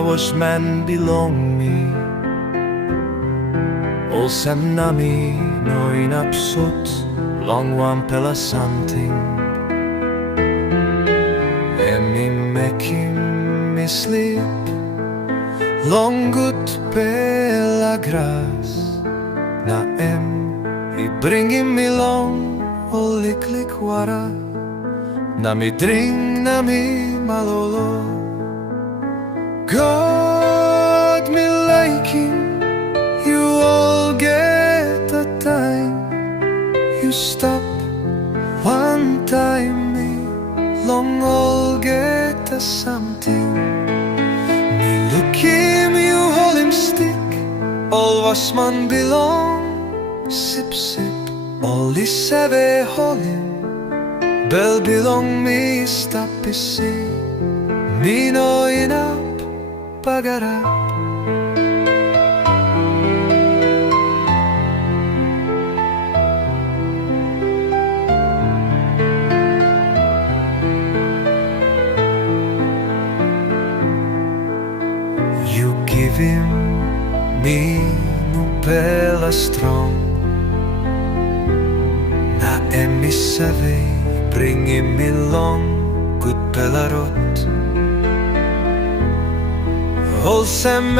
Wasman belong me. All sem nami noin absut long one pela something. Emi making me sleep long good pela gras. Na I bringing me long o lik wara. Na mi dring na mi malolo. God me liking, you all get a time. You stop one time, me long all get a something. Me look him, you hold him stick. All Wasman belong, sip sip. All this seve hold him. Bell belong me stop pisin. Me no enough pagarap. You give him me no pela strong. Na mi save bring him me long good pela rot. All sem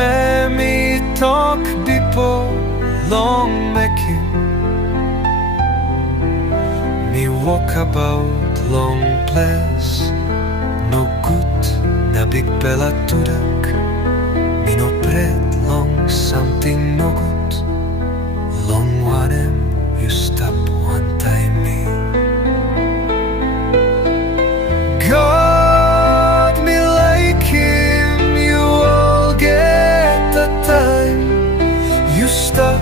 mi talk bipo long making. Me walk about long place. No good na big pela tudak. Me no bread long something no good. Long one you stop one time me. God me like him, you all get the time. You stop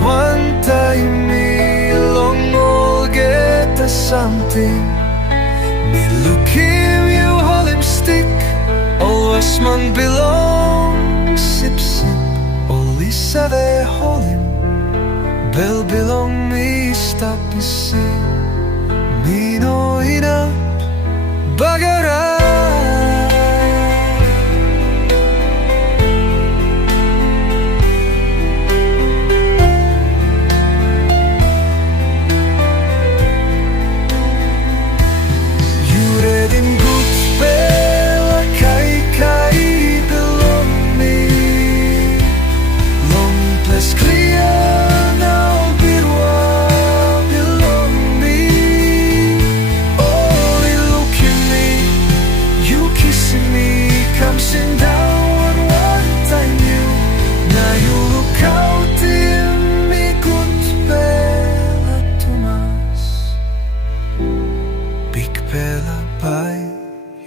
one time me, long all get the something. Me look him, you hold him stick. All Wasman belong, sip sip. All Lisa they hold him. Bell belong me, stop pisin. Me no enough bagara. You read in good spell, kai belong me. Long place clear.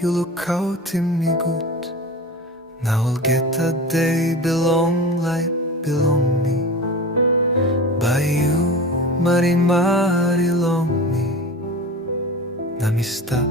You look out in me good. Now I'll get a day belong like belong me. By you, mari long me. Na mi stop.